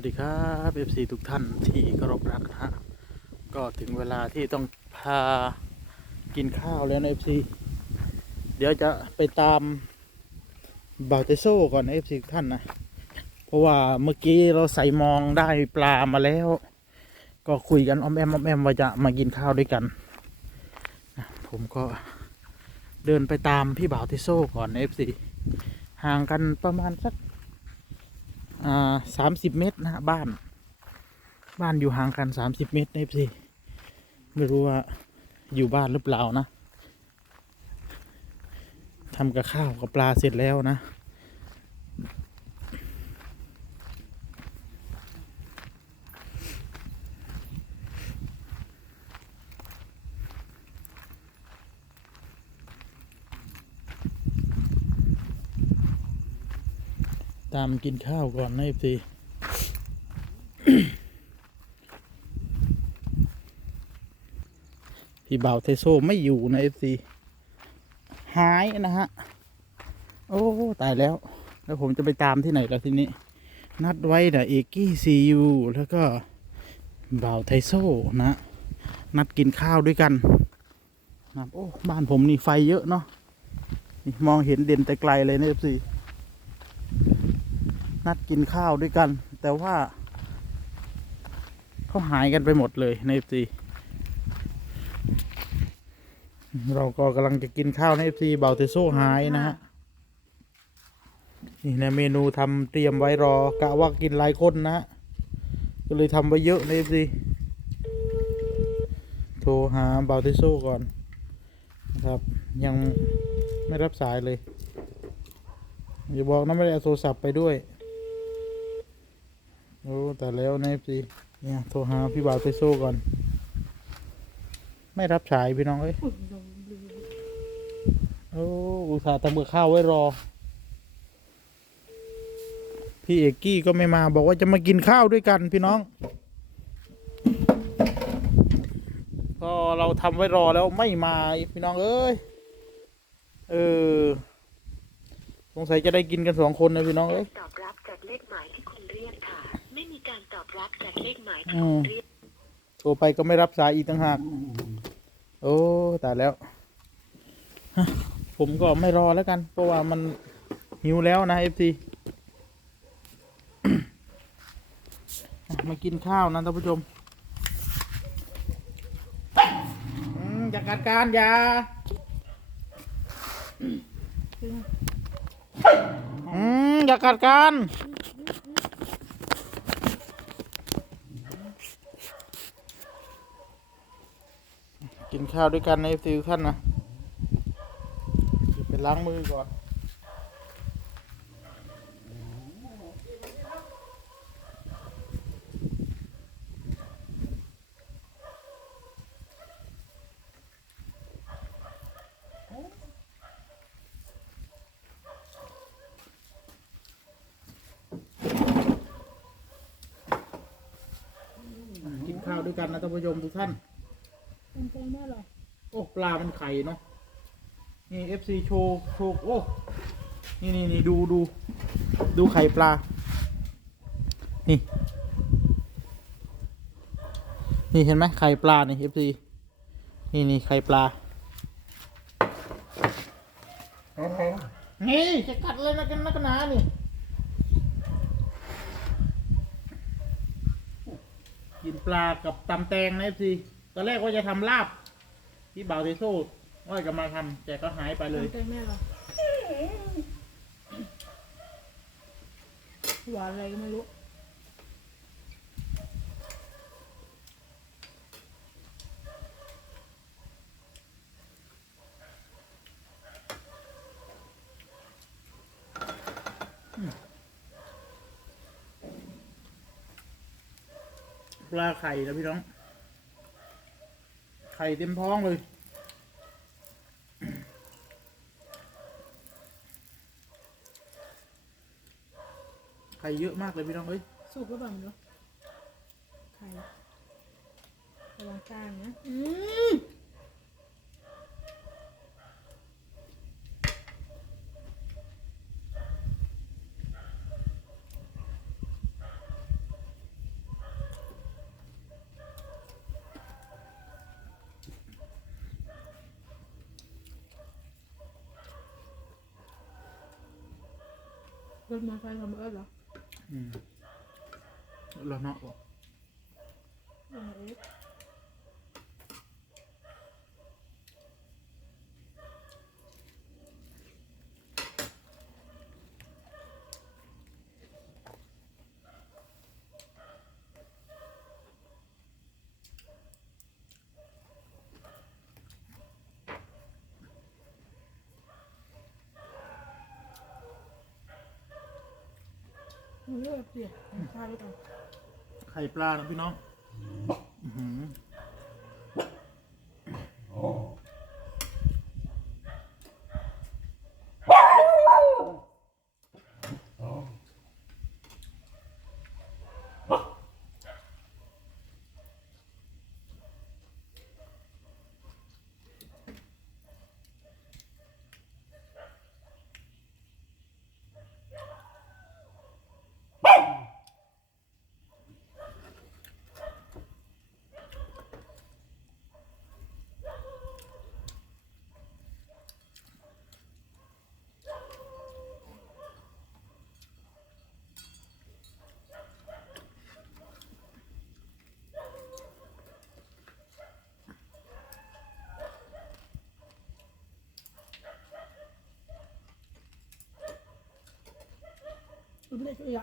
วัสดีครับ FC ทุกท่านที่เคารพรักนะฮะก็ถึงเวลาที่ต้องพากินข้าวแล้วนะ FC เดี๋ยวจะไปตามบาเตโซก่อนนะ FC ทุกท่านนะ เพราะว่าเมื่อกี้เราใส่มองได้ปลามาแล้ว ก็คุยกันอ้อมแอมอ้อมแอมว่าจะมากินข้าวด้วยกันนะผมก็เดินไปตามพี่บ่าวเตโซก่อนนะ FC ห่างกันประมาณสัก อ่าสามสิบเมตรนะบ้าน บ้านอยู่ห่างกันสามสิบเมตรนะพี่ไม่รู้ว่าอยู่บ้านหรือเปล่านะทำกับข้าวกับปลาเสร็จแล้วนะ ตามกินข้าวก่อนนะพี่พี่บาวเทโซไม่อยู่นะเอฟซีหายนะฮะ โอ้ตายแล้ว แล้วผมจะไปตามที่ไหนแล้วทีนี้ นัดไว้นะเอกกี้ซียูแล้วก็บาวไทโซนะ นัดกินข้าวด้วยกันนะโอ้บ้านผมนี่ไฟเยอะเนาะมองเห็นเด่นแต่ไกลเลยนะเอฟซี นัดกินข้าวด้วยกัน แต่ว่าเขาหายกันไปหมดเลยในเอฟซีเราก็กำลังจะกินข้าวในเอฟซีเบาเตโซหายนะฮะนี่นะเมนูทำเตรียมไว้รอกะว่ากินหลายคนนะฮะก็เลยทำไว้เยอะในเอฟซีโทรหาเบาเตโซก่อนนะครับยังไม่รับสายเลยอย่าบอกนะไม่ได้เอาโทรศัพท์ไปด้วย โอ้แต่แล้วนะพี่เนี่ยโทรหาพี่บ่าวเตโซ่ก่อน ไม่รับสายพี่น้องเอ้ยโอ้อุตส่าห์ทำกับข้าวไว้รอ พี่เอกกี้ก็ไม่มาบอกว่าจะมากินข้าวด้วยกันพี่น้อง พอเราทำไว้รอแล้วไม่มาพี่น้องเอ้ยเออ สงสัยจะได้กินกันสองคนนะพี่น้องเอ้ยตอบรับจากเลขหมาย ตอบรับจากเลขหมายที่เรียกโทรไปก็ไม่รับสายอีกต่างหาก โอ้ตายแล้วฮะผมก็ไม่รอแล้วกัน เพราะว่ามันหิวแล้วนะเอฟซีมากินข้าวนะท่านผู้ชมอืมอย่ากัดการอย่าอืมอย่ากัดการ กินข้าวด้วยกันในฟซีท่านนะไปล้างมือก่อนกินข้าวด้วยกันนะท่านผู้ชมทุกท่าน เป็นแม่หรอโอ้ปลามันไข่เนาะนี่เอฟซีโชว์โชว์โอ้นี่นี่นี่ดูดูดูไข่ปลา นี่ นี่เห็นไหมไข่ปลานี่เอฟซีนี่นี่ไข่ปลานี่จะกัดเลยนะกันนักหนานี่กินปลากับตำแตงนะเอฟซี ตอนแรกว่าจะทำลาบ ที่บ่าวเทโซ่ว่าจะมาทำแต่ก็หายไปเลยมันเป็นแม่หรอหวานอะไรก็ไม่รู้ปลาไข่นะพี่น้อง ไข่เต็มท้องเลย ไข่เยอะมากเลยพี่น้องเอ้ยสุกหรือเปล่าไม่รู้ไข่ระวังกลางนะ อืม เตอร์ไซค์กับเอิร์ธเหรออืมเราเนาะบอกเออ เลือกเปลี่ยนใช่ไปก่อนไข่ปลานะพี่น้อง มันไม่ได้ช่ว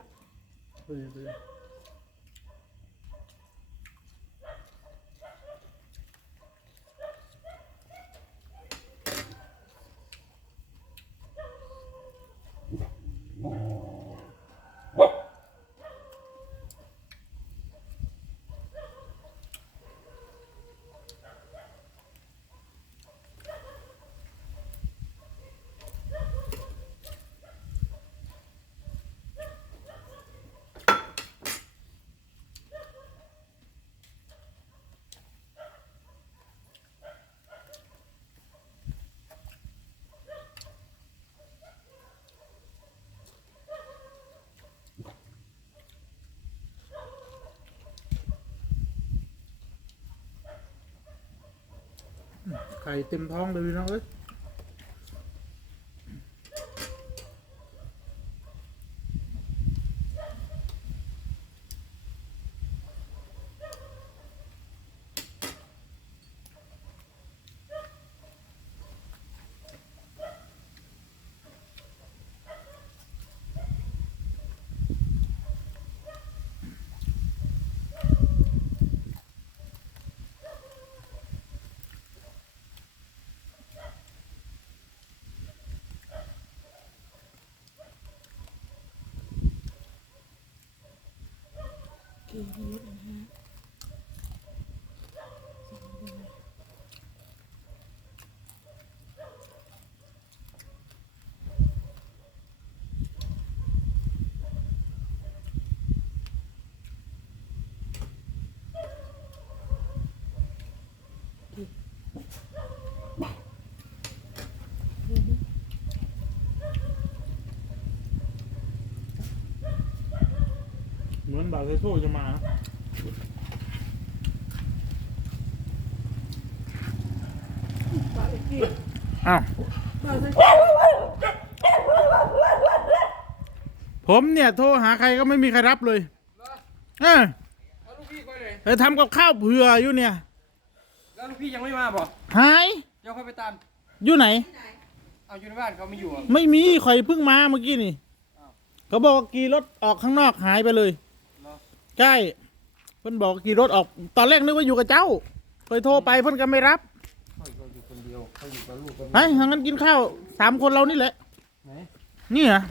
ไข่เต็มท้องเลยพี่น้องเอ้ย เกี่ยวกับรถนะฮะสองเดือนเดี๋ยวนะ เหมือน บาเซโซจะมาปลาเอ็กกี้อ้าวปลาเซ็กผมเนี่ยโทรหาใครก็ไม่มีใครรับเลยเออแล้วลูกพี่ไปเลยเออทำกับข้าวเผื่ออยู่เนี่ย แล้วลูกพี่ยังไม่มาบ่หายเดี๋ยวค่อยไปตาม อยู่ไหน เอาอยู่ในบ้านเขาไม่อยู่อะไม่มีข่อยเพิ่งมาเมื่อกี้นี่เขาบอกว่าขี่รถออกข้างนอกหายไปเลย ใช่เพิ่นบอกขี่รถออกตอนแรกนึกว่าอยู่กับเจ้า เคยโทรไปเพิ่นก็ไม่รับเขาอยู่คนเดียวเขาอยู่กับลูกกับไปทางนั้นกินข้าวสามคนเรานี่แหละ ไหน นี่เหรอ